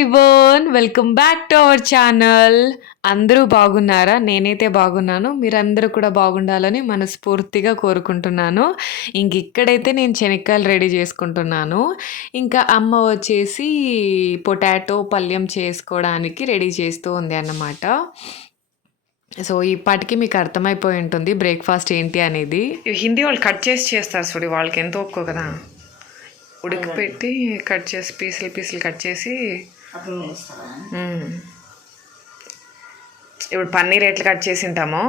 Everyone, welcome back to our channel. అందరూ బాగున్నారా? నేనైతే బాగున్నాను. మీరందరూ కూడా బాగుండాలని మనస్ఫూర్తిగా కోరుకుంటున్నాను. ఇక్కడైతే నేను శనక్కాయలు రెడీ చేసుకుంటున్నాను. ఇంకా అమ్మ వచ్చేసి పొటాటో పల్యం చేసుకోవడానికి రెడీ చేస్తూ ఉంది అన్నమాట. సో ఇప్పటికి మీకు అర్థమైపోయి ఉంటుంది బ్రేక్ఫాస్ట్ ఏంటి అనేది. హిందీ వాళ్ళు కట్ చేసి చేస్తారు చూడు, వాళ్ళకి ఎంతో ఒక్కో కదా, ఉడకపెట్టి కట్ చేసి పీసులు కట్ చేసి. ఇప్పుడు పన్నీర్ ఎట్లా కట్ చేసి ఉంటామో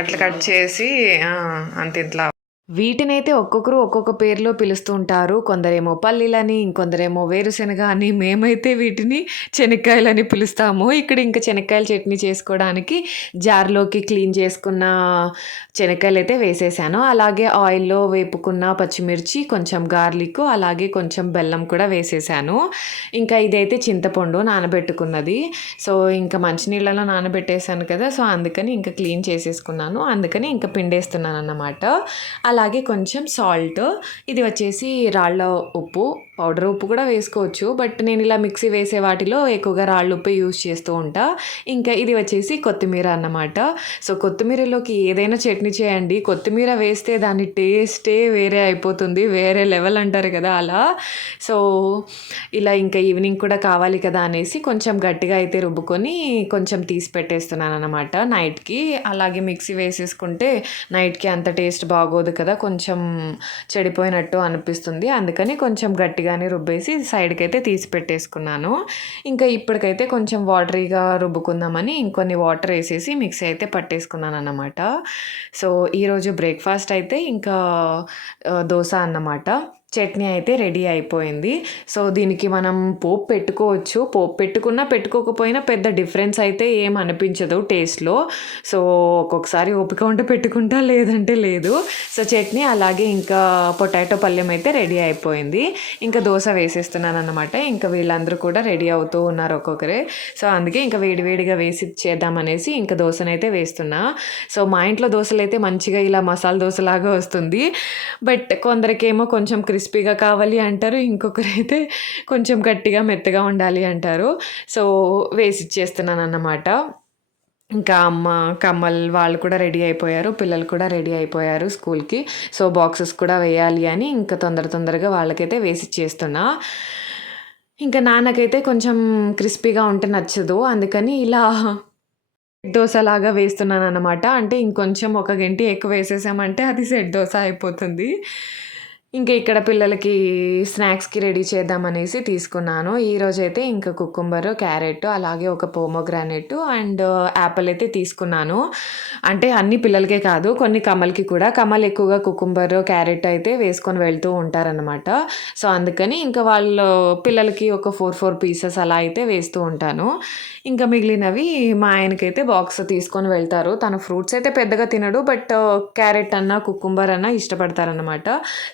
అట్లా కట్ చేసి అంత ఇట్లా. వీటినైతే ఒక్కొక్కరు ఒక్కొక్క పేరులో పిలుస్తూ ఉంటారు. కొందరేమో పల్లీలని, ఇంకొందరేమో వేరుశనగ అని. మేమైతే వీటిని శనక్కాయలని పిలుస్తాము. ఇక్కడ ఇంకా శనక్కాయల చట్నీ చేసుకోవడానికి జార్లోకి క్లీన్ చేసుకున్న శనక్కాయలు అయితే వేసేసాను. అలాగే ఆయిల్లో వేపుకున్న పచ్చిమిర్చి, కొంచెం గార్లిక్, అలాగే కొంచెం బెల్లం కూడా వేసేసాను. ఇంకా ఇదైతే చింతపండు నానబెట్టుకున్నది. సో ఇంకా మంచినీళ్ళలో నానబెట్టేసాను కదా, సో అందుకని ఇంకా క్లీన్ చేసేసుకున్నాను. అందుకని ఇంకా పిండేస్తున్నాను అన్నమాట. అలాగే కొంచెం సాల్ట్, ఇది వచ్చేసి రాళ్ళ ఉప్పు, పౌడర్ ఉప్పు కూడా వేసుకోవచ్చు, బట్ నేను ఇలా మిక్సీ వేసే వాటిలో ఎక్కువగా రాళ్ళ ఉప్పు యూజ్ చేస్తూ ఉంటా. ఇంకా ఇది వచ్చేసి కొత్తిమీర అన్నమాట. సో కొత్తిమీరలోకి ఏదైనా చట్నీ చేయండి, కొత్తిమీర వేస్తే దాని టేస్టే వేరే అయిపోతుంది, వేరే లెవెల్ అంటారు కదా అలా. సో ఇలా ఇంకా ఈవినింగ్ కూడా కావాలి కదా అనేసి కొంచెం గట్టిగా అయితే రుబ్బుకొని కొంచెం తీసి పెట్టేస్తున్నాను అన్నమాట నైట్కి. అలాగే మిక్సీ వేసేసుకుంటే నైట్కి అంత టేస్ట్ బాగోదు కదా, కొంచెం చెడిపోయినట్టు అనిపిస్తుంది. అందుకని కొంచెం గట్టిగానే రుబ్బేసి సైడ్కి అయితే తీసి పెట్టేసుకున్నాను. ఇంకా ఇప్పటికైతే కొంచెం వాటరీగా రుబ్బుకుందామని ఇంకొన్ని వాటర్ వేసేసి మిక్సీ అయితే పట్టేసుకున్నాను అన్నమాట. సో ఈరోజు బ్రేక్ఫాస్ట్ అయితే ఇంకా దోశ అన్నమాట. చట్నీ అయితే రెడీ అయిపోయింది. సో దీనికి మనం పోపు పెట్టుకోవచ్చు, పోపు పెట్టుకున్నా పెట్టుకోకపోయినా పెద్ద డిఫరెన్స్ అయితే ఏం అనిపించదు టేస్ట్లో. సో ఒక్కొక్కసారి ఓపిక ఉంటే పెట్టుకుంటా, లేదంటే లేదు. సో చట్నీ అలాగే ఇంకా పొటాటో పల్యం అయితే రెడీ అయిపోయింది. ఇంకా దోశ వేసేస్తున్నాను అన్నమాట. ఇంకా వీళ్ళందరూ కూడా రెడీ అవుతూ ఉన్నారు ఒక్కొక్కరే. సో అందుకే ఇంకా వేడివేడిగా వేసి చేద్దామనేసి ఇంకా దోశనైతే వేస్తున్నా. సో మా ఇంట్లో దోశలు అయితే మంచిగా ఇలా మసాలా దోశలాగా వస్తుంది, బట్ కొందరికేమో కొంచెం క్రిస్పీగా కావాలి అంటారు, ఇంకొకరైతే కొంచెం గట్టిగా మెత్తగా ఉండాలి అంటారు. సో వేసి ఇచ్చేస్తున్నాను అన్నమాట. ఇంకా అమ్మ, కమ్మల్ వాళ్ళు కూడా రెడీ అయిపోయారు, పిల్లలు కూడా రెడీ అయిపోయారు స్కూల్కి. సో బాక్సెస్ కూడా వేయాలి అని ఇంకా తొందరగా వాళ్ళకైతే వేసి ఇచ్చేస్తున్నా. ఇంకా నాన్నకైతే కొంచెం క్రిస్పీగా ఉంటే నచ్చదు, అందుకని ఇలా దోశలాగా వేస్తున్నాను అన్నమాట. అంటే ఇంకొంచెం ఒక గంటి ఎక్కువ వేసేసామంటే అది సెట్ దోశ అయిపోతుంది. ఇంకా ఇక్కడ పిల్లలకి స్నాక్స్కి రెడీ చేద్దామనేసి తీసుకున్నాను. ఈరోజైతే ఇంకా కుకుంబర్, క్యారెట్, అలాగే ఒక పోమోగ్రానైట్ అండ్ యాపిల్ అయితే తీసుకున్నాను. అంటే అన్ని పిల్లలకే కాదు, కొన్ని కమల్కి కూడా. కమల్ ఎక్కువగా కుకుంబర్, క్యారెట్ అయితే వేసుకొని వెళ్తూ ఉంటారనమాట. సో అందుకని ఇంకా వాళ్ళు పిల్లలకి ఒక 4 పీసెస్ అలా అయితే వేస్తూ ఉంటాను. ఇంకా మిగిలినవి మా ఆయనకైతే బాక్స్ తీసుకొని వెళ్తారు. తను ఫ్రూట్స్ అయితే పెద్దగా తినడు, బట్ క్యారెట్ అన్నా కుకుంబర్ అన్నా ఇష్టపడతారనమాట.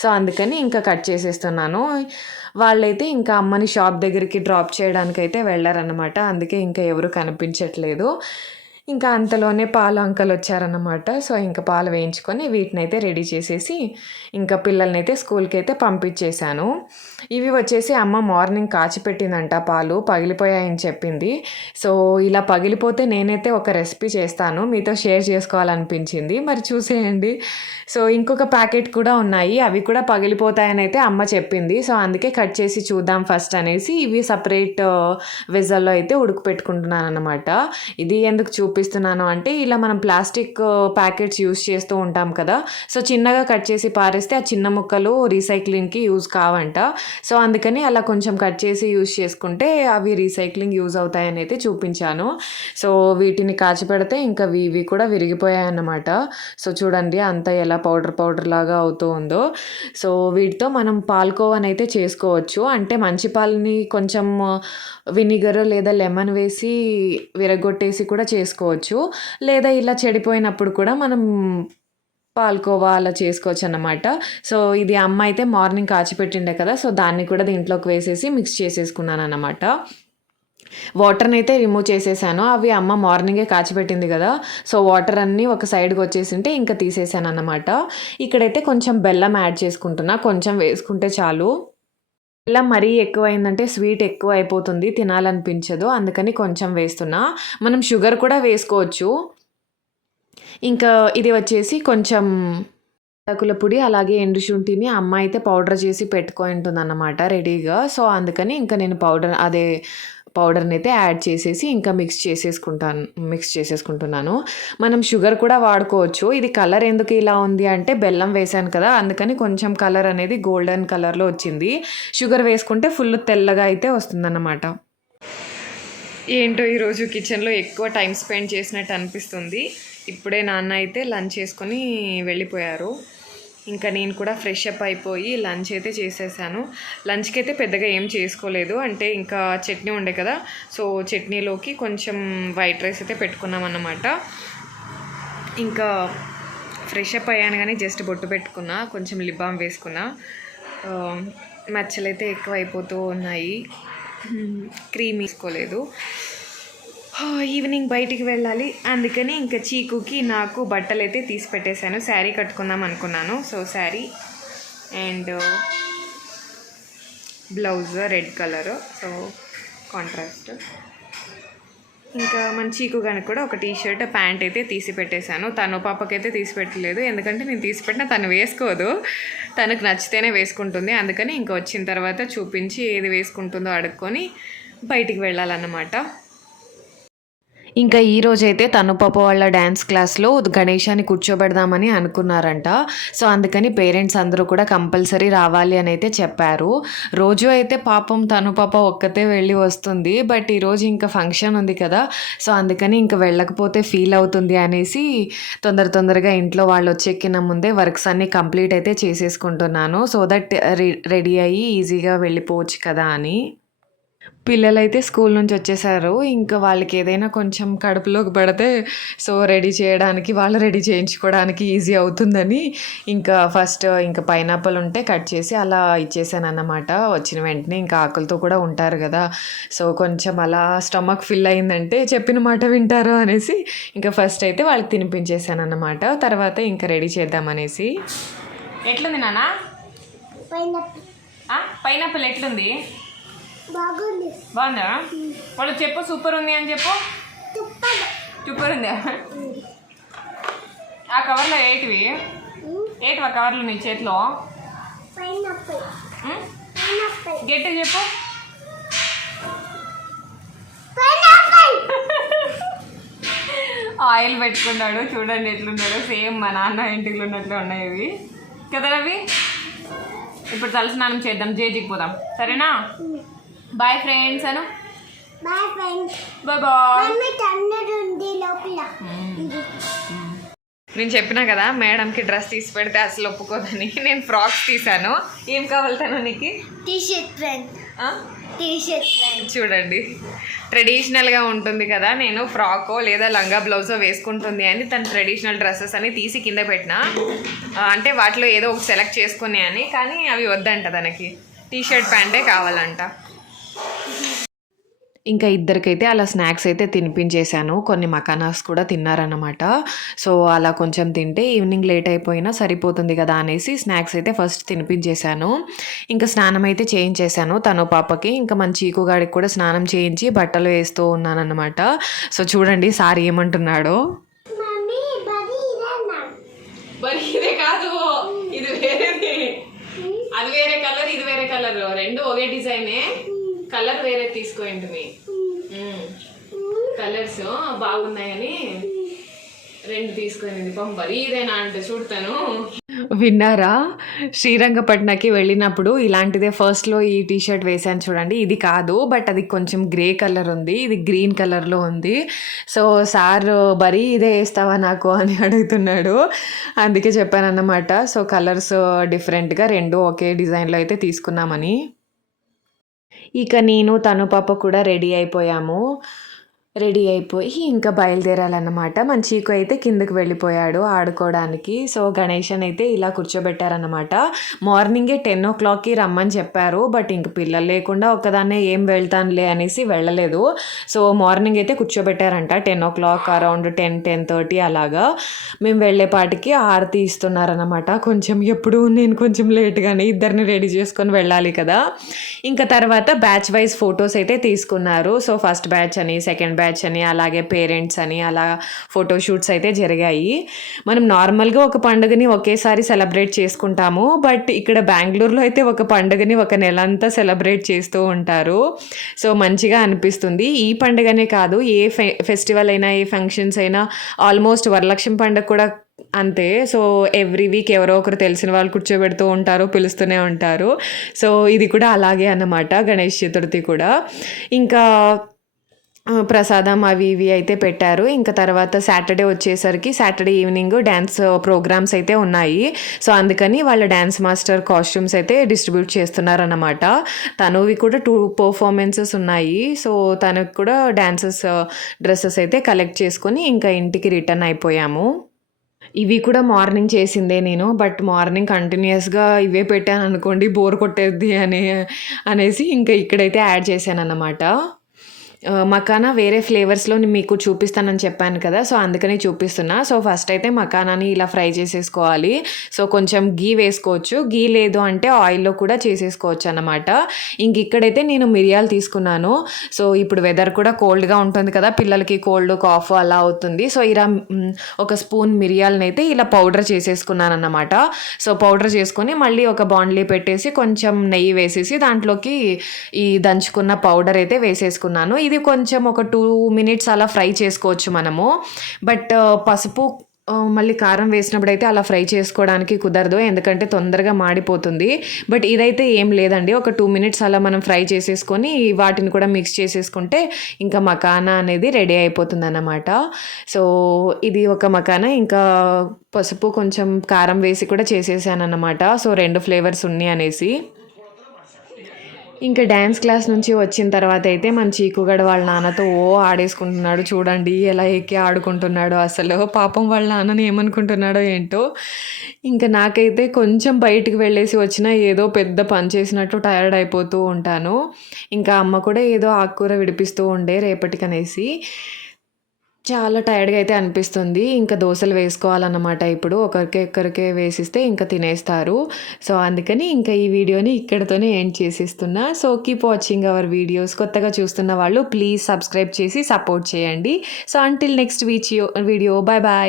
సో అందుకని ఇంకా కట్ చేసేస్తున్నాను. వాళ్ళైతే ఇంకా అమ్మని షాప్ దగ్గరికి డ్రాప్ చేయడానికి అయితే వెళ్ళారన్నమాట. అందుకే ఇంకా ఎవరు కనిపించట్లేదు. ఇంకా అంతలోనే పాలు అంకల్ వచ్చారన్నమాట. సో ఇంకా పాలు వేయించుకొని వీటినైతే రెడీ చేసేసి ఇంకా పిల్లల్నైతే స్కూల్కి అయితే పంపించేశాను. ఇవి వచ్చేసి అమ్మ మార్నింగ్ కాచిపెట్టిందంట, పాలు పగిలిపోయాయని చెప్పింది. సో ఇలా పగిలిపోతే నేనైతే ఒక రెసిపీ చేస్తాను, మీతో షేర్ చేసుకోవాలనిపించింది, మరి చూసేయండి. సో ఇంకొక ప్యాకెట్ కూడా ఉన్నాయి, అవి కూడా పగిలిపోతాయని అయితే అమ్మ చెప్పింది. సో అందుకే కట్ చేసి చూద్దాం ఫస్ట్ అనేసి ఇవి సపరేట్ వెజల్లో అయితే ఉడకపెట్టుకుంటున్నాను అన్నమాట. ఇది ఎందుకు చూపిస్తున్నాను అంటే, ఇలా మనం ప్లాస్టిక్ ప్యాకెట్స్ యూస్ చేస్తూ ఉంటాం కదా, సో చిన్నగా కట్ చేసి పారేస్తే ఆ చిన్న ముక్కలు రీసైక్లింగ్కి యూజ్ కావంట. సో అందుకని అలా కొంచెం కట్ చేసి యూజ్ చేసుకుంటే అవి రీసైక్లింగ్ యూజ్ అవుతాయని అయితే చూపించాను. సో వీటిని కాచిపెడితే ఇంకా ఇవి కూడా విరిగిపోయాయి అన్నమాట. సో చూడండి అంత ఎలా పౌడర్ లాగా అవుతూ ఉందో. సో వీటితో మనం పాలకోవాని అయితే చేసుకోవచ్చు. అంటే మంచి పాలని కొంచెం వినిగర్ లేదా లెమన్ వేసి విరగొట్టేసి కూడా చేసుకోవచ్చు, లేదా ఇలా చెడిపోయినప్పుడు కూడా మనం పాలకోవా అలా చేసుకోవచ్చు అన్నమాట. సో ఇది అమ్మ అయితే మార్నింగ్ కాచిపెట్టిండే కదా, సో దాన్ని కూడా దీంట్లోకి వేసేసి మిక్స్ చేసేసుకున్నాను అన్నమాట. వాటర్ని అయితే రిమూవ్ చేసేసాను, అవి అమ్మ మార్నింగే కాచిపెట్టింది కదా, సో వాటర్ అన్నీ ఒక సైడ్కి వచ్చేసింటే ఇంకా తీసేసాను అన్నమాట. ఇక్కడైతే కొంచెం బెల్లం యాడ్ చేసుకుంటున్నా, కొంచెం వేసుకుంటే చాలు. బెల్లం మరీ ఎక్కువైందంటే స్వీట్ ఎక్కువ అయిపోతుంది, తినాలనిపించదు. అందుకని కొంచెం వేస్తున్నా. మనం షుగర్ కూడా వేసుకోవచ్చు. ఇంకా ఇది వచ్చేసి కొంచెం యాలకుల పొడి, అలాగే ఎండు శుంఠిని అమ్మ అయితే పౌడర్ చేసి పెట్టుకుంటుందన్నమాట రెడీగా. సో, అందుకని ఇంకా నేను పౌడర్‌ని అయితే యాడ్ చేసేసి ఇంకా మిక్స్ చేసేసుకుంటున్నాను. మనం షుగర్ కూడా వాడుకోవచ్చు. ఇది కలర్ ఎందుకు ఇలా ఉంది అంటే బెల్లం వేశాను కదా! అందుకని కొంచెం కలర్ అనేది గోల్డెన్ కలర్‌లో వచ్చింది. షుగర్ వేసుకుంటే ఫుల్ తెల్లగా అయితే వస్తుందన్నమాట. ఏంటో ఈరోజు కిచెన్‌లో ఎక్కువ టైం స్పెండ్ చేసినట్టు అనిపిస్తుంది. ఇప్పుడే నాన్న అయితే లంచ్ చేసుకొని వెళ్ళిపోయారు. ఇంకా నేను కూడా ఫ్రెష్ అప్ అయిపోయి లంచ్ అయితే చేసేసాను. లంచ్కి అయితే పెద్దగా ఏం చేసుకోలేదు, అంటే ఇంకా చట్నీ ఉండే కదా, సో చట్నీలోకి కొంచెం వైట్ రైస్ అయితే పెట్టుకున్నాం అన్నమాట. ఇంకా ఫ్రెష్ అప్ అయ్యాను కానీ జస్ట్ బొట్టు పెట్టుకున్నా, కొంచెం లిప్ బామ్ వేసుకున్నా. మచ్చలు అయితే ఎక్కువ అయిపోతూ ఉన్నాయి, క్రీమ్ తీసుకోలేదు. ఈవినింగ్ బయటికి వెళ్ళాలి, అందుకని ఇంకా చీకుకి నాకు బట్టలు అయితే తీసి పెట్టేశాను. శారీ కట్టుకుందాం అనుకున్నాను. So sari and blouse red colour, so contrast. ఇంకా మన చీకు గానికి కూడా ఒక టీషర్ట్ ప్యాంట్ అయితే తీసి పెట్టేశాను. తను పాపకైతే తీసి పెట్టలేదు, ఎందుకంటే నేను తీసి పెట్టినా తను వేసుకోదు, తనకు నచ్చితేనే వేసుకుంటుంది. అందుకని ఇంకా వచ్చిన తర్వాత చూపించి ఏది వేసుకుంటుందో అడుక్కొని బయటికి వెళ్ళాలన్నమాట. ఇంకా ఈరోజైతే తను పాప వాళ్ళ డ్యాన్స్ క్లాస్లో గణేశాన్ని కూర్చోబెడదామని అనుకున్నారంట. సో అందుకని పేరెంట్స్ అందరూ కూడా కంపల్సరీ రావాలి అని అయితే చెప్పారు. రోజు అయితే పాపం తను పాప ఒక్కతే వెళ్ళి వస్తుంది, బట్ ఈరోజు ఇంకా ఫంక్షన్ ఉంది కదా, సో అందుకని ఇంకా వెళ్ళకపోతే ఫీల్ అవుతుంది అనేసి తొందరగా ఇంట్లో వాళ్ళు వచ్చెక్కిన ముందే వర్క్స్ అన్నీ కంప్లీట్ అయితే చేసేసుకుంటున్నాను. సో దట్ రెడీ అయ్యి ఈజీగా వెళ్ళిపోవచ్చు కదా అని. పిల్లలైతే స్కూల్ నుంచి వచ్చేసారు. ఇంకా వాళ్ళకి ఏదైనా కొంచెం కడుపులోకి పడితే సో రెడీ చేయడానికి, వాళ్ళు రెడీ చేయించుకోవడానికి ఈజీ అవుతుందని ఇంకా ఫస్ట్ ఇంకా పైనాపిల్ ఉంటే కట్ చేసి అలా ఇచ్చేసానన్నమాట. వచ్చిన వెంటనే ఇంకా ఆకలితో కూడా ఉంటారు కదా, సో కొంచెం అలా స్టమక్ ఫిల్ అయిందంటే చెప్పిన మాట వింటారు అనేసి ఇంకా ఫస్ట్ అయితే వాళ్ళకి తినిపించేసానన్నమాట. తర్వాత ఇంకా రెడీ చేద్దామనేసి. ఎట్లుంది నాన్న పైనాపిల్? ఎట్లుంది? బాగుందా? వాళ్ళు చెప్పు సూపర్ ఉంది అని చెప్పు. సూపర్ ఉందా? ఆ కవర్లో ఏటివి ఆ కవర్లు నీ చేతిలో? గట్టి చెప్పు. ఆయిల్ పెట్టుకున్నాడు, చూడండి ఎట్లున్నాడు, సేమ్ మా నాన్న ఇంటిలో ఉన్నట్లు ఉన్నాయి ఇవి కదా రవి. ఇప్పుడు తలస్నానం చేద్దాం, జేజీకి పోదాం, సరేనా? బాయ్ ఫ్రెండ్స్ అను. Bye friends. Bye bye. నేను చెప్పినా కదా మేడంకి డ్రెస్ తీసి పెడితే అసలు ఒప్పుకోదని, నేను ఫ్రాక్స్ తీసాను. ఏం కావాలి తను నీకు? T shirt friend. చూడండి ట్రెడిషనల్గా ఉంటుంది కదా, నేను ఫ్రాకో లేదా లంగా బ్లౌజో వేసుకుంటుంది అని తను ట్రెడిషనల్ డ్రెస్సెస్ అని తీసి కింద పెట్టిన, అంటే వాటిలో ఏదో ఒక సెలెక్ట్ చేసుకునే అని, కానీ అవి వద్దంట, తనకి టీషర్ట్ ప్యాంటే కావాలంట. ఇంకా ఇద్దరికైతే అలా స్నాక్స్ అయితే తినిపించేశాను. కొన్ని మకానాస్ కూడా తిన్నారన్నమాట. సో అలా కొంచెం తింటే ఈవినింగ్ లేట్ అయిపోయినా సరిపోతుంది కదా అనేసి స్నాక్స్ అయితే ఫస్ట్ తినిపించేశాను. ఇంకా స్నానం అయితే చేయించేశాను తను పాపకి. ఇంకా మన చీకుగాడికి కూడా స్నానం చేయించి బట్టలు వేస్తూ ఉన్నానన్నమాట. సో చూడండి సార్ ఏమంటున్నాడో. ఇదే కాదు, ఇది వేరేది, అది వేరే కలర్, ఇది వేరే కలర్, రెండు ఒకే డిజైనే, కలర్ వేరే తీసుకోండి. మీ కలర్స్ బాగున్నాయని రెండు తీసుకుని పంపరు, ఇదేనా అంటే చూడతాను. విన్నారా? శ్రీరంగపట్నకి వెళ్ళినప్పుడు ఇలాంటిదే ఫస్ట్లో ఈ టీషర్ట్ వేసాను చూడండి. ఇది కాదు, బట్ అది కొంచెం గ్రే కలర్ ఉంది, ఇది గ్రీన్ కలర్లో ఉంది. సో సార్ బరీ ఇదే వేస్తావా నాకు అని అడుగుతున్నాడు, అందుకే చెప్పానన్నమాట. సో కలర్స్ డిఫరెంట్గా రెండు ఒకే డిజైన్లో అయితే తీసుకున్నామని. ఇక నేను తను పాప కూడా రెడీ అయిపోయాము. రెడీ అయిపోయి ఇంకా బయలుదేరాలన్నమాట. మన చీకు అయితే కిందకి వెళ్ళిపోయాడు ఆడుకోవడానికి. సో, గణేషని అయితే ఇలా కూర్చోబెట్టారన్నమాట. మార్నింగే 10:00కి రమ్మని చెప్పారు. బట్ ఇంక పిల్లలు లేకుండా ఒక్కదాన్నే ఏం వెళ్తానులే అనేసి వెళ్ళలేదు. సో, మార్నింగ్ అయితే కూర్చోబెట్టారంట 10:00 అరౌండ్ 10:30 అలాగా. మేము వెళ్ళేపాటికి హారతి ఇస్తున్నారన్నమాట. నేను కొంచెం లేట్‌గానే ఇద్దరిని రెడీ చేసుకొని వెళ్ళాలి కదా! ఇంకా తర్వాత బ్యాచ్ వైస్ ఫోటోస్ అయితే తీసుకున్నారు. సో, ఫస్ట్ బ్యాచ్ అని, సెకండ్ బ్యాచ్ అని, అలాగే పేరెంట్స్ అని అలా ఫోటోషూట్స్ అయితే జరిగాయి. మనం నార్మల్గా ఒక పండుగని ఒకేసారి సెలబ్రేట్ చేసుకుంటాము. బట్ ఇక్కడ బెంగళూరులో అయితే ఒక పండుగని ఒక నెలంతా సెలబ్రేట్ చేస్తూ ఉంటారు. సో, మంచిగా అనిపిస్తుంది. ఈ పండుగనే కాదు, ఏ ఫెస్టివల్ అయినా, ఏ ఫంక్షన్స్ అయినా, ఆల్మోస్ట్ వరలక్ష్మి పండుగ కూడా అంతే. సో, ఎవ్రీ వీక్ ఎవరో ఒకరు తెలిసిన వాళ్ళు కూర్చోబెడుతూ ఉంటారు, పిలుస్తూనే ఉంటారు. సో, ఇది కూడా అలాగే అన్నమాట, గణేష్ చతుర్థి కూడా. ఇంకా ప్రసాదం అవి ఇవి అయితే పెట్టారు. ఇంకా తర్వాత సాటర్డే వచ్చేసరికి సాటర్డే ఈవినింగ్ డ్యాన్స్ ప్రోగ్రామ్స్ అయితే ఉన్నాయి. సో, అందుకని వాళ్ళ డ్యాన్స్ మాస్టర్ కాస్ట్యూమ్స్ అయితే డిస్ట్రిబ్యూట్ చేస్తున్నారన్నమాట. తనువి కూడా 2 పర్ఫార్మెన్సెస్ ఉన్నాయి. సో, తనకు కూడా డ్రెస్సెస్ అయితే కలెక్ట్ చేసుకొని ఇంకా ఇంటికి రిటర్న్ అయిపోయాము. ఇవి కూడా మార్నింగ్ చేసిందే నేను. బట్ మార్నింగ్ కంటిన్యూయస్‌గా ఇవే పెట్టాననుకోండి బోర్ కొట్టేద్ది అనేసి ఇంకా ఇక్కడైతే యాడ్ చేశానన్నమాట. మకానా వేరే ఫ్లేవర్స్‌లో మీకు చూపిస్తానని చెప్పాను కదా! సో, అందుకని చూపిస్తున్నా. సో, ఫస్ట్ అయితే మకానాని ఇలా ఫ్రై చేసేసుకోవాలి. సో, కొంచెం గీ వేసుకోవచ్చు. గీ లేదు అంటే ఆయిల్‌లో కూడా చేసేసుకోవచ్చన్నమాట. ఇక్కడైతే నేను మిరియాలు తీసుకున్నాను. సో, ఇప్పుడు వెదర్ కూడా కోల్డ్‌గా ఉంటుంది కదా! పిల్లలకి కోల్డ్, కాఫ్ అలా అవుతుంది. సో, ఇలా ఒక స్పూన్ మిరియాలనైతే ఇలా పౌడర్ చేసేసుకున్నానన్నమాట. సో, పౌడర్ చేసుకొని మళ్ళీ ఒక బాండ్లీ పెట్టేసి కొంచెం నెయ్యి వేసేసి దాంట్లోకి ఈ దంచుకున్న పౌడర్ అయితే వేసేసుకున్నాను. ఇది కొంచెం ఒక 2 మినిట్స్ అలా ఫ్రై చేసుకోవచ్చు మనము. బట్ పసుపు మళ్ళీ కారం వేసినప్పుడైతే అలా ఫ్రై చేసుకోవడానికి కుదరదు. ఎందుకంటే తొందరగా మాడిపోతుంది. బట్ ఇదైతే ఏం లేదండి. ఒక 2 మినిట్స్ అలా మనం ఫ్రై చేసేసుకొని వాటిని కూడా మిక్స్ చేసేసుకుంటే ఇంకా మకానా అనేది రెడీ అయిపోతుందన్నమాట. సో, ఇది ఒక మకానా. ఇంకా పసుపు కొంచెం కారం వేసి కూడా చేసేసానన్నమాట. సో, 2 ఫ్లేవర్స్ ఉన్నాయి అనేసి. ఇంకా డ్యాన్స్ క్లాస్ నుంచి వచ్చిన తర్వాత అయితే మన చీకుగాడు వాళ్ళ నాన్నతో ఆడేసుకుంటున్నాడు. చూడండి ఎలా ఎక్కి ఆడుకుంటున్నాడో అసలు. పాపం వాళ్ళ నాన్నని ఏమనుకుంటున్నాడో ఏంటో. ఇంకా నాకైతే కొంచెం బయటికి వెళ్ళేసి వచ్చినా ఏదో పెద్ద పని చేసినట్టు టైర్డ్ అయిపోతూ ఉంటాను. ఇంకా అమ్మ కూడా ఏదో ఆకుకూర విడిపిస్తూ ఉండే రేపటికనేసి. చాలా టైర్డ్‌గా అయితే అనిపిస్తుంది. ఇంకా దోసలు వేసుకోవాలన్నమాట ఇప్పుడు. ఒకరికే వేసిస్తే ఇంకా తినేస్తారు. సో, అందుకని ఇంకా ఈ వీడియోని ఇక్కడితోనే ఎండ్ చేసేస్తున్నా. So, keep watching our videos. కొత్తగా చూస్తున్న వాళ్ళు ప్లీజ్ సబ్స్క్రైబ్ చేసి సపోర్ట్ చేయండి. So, until next video. Bye bye.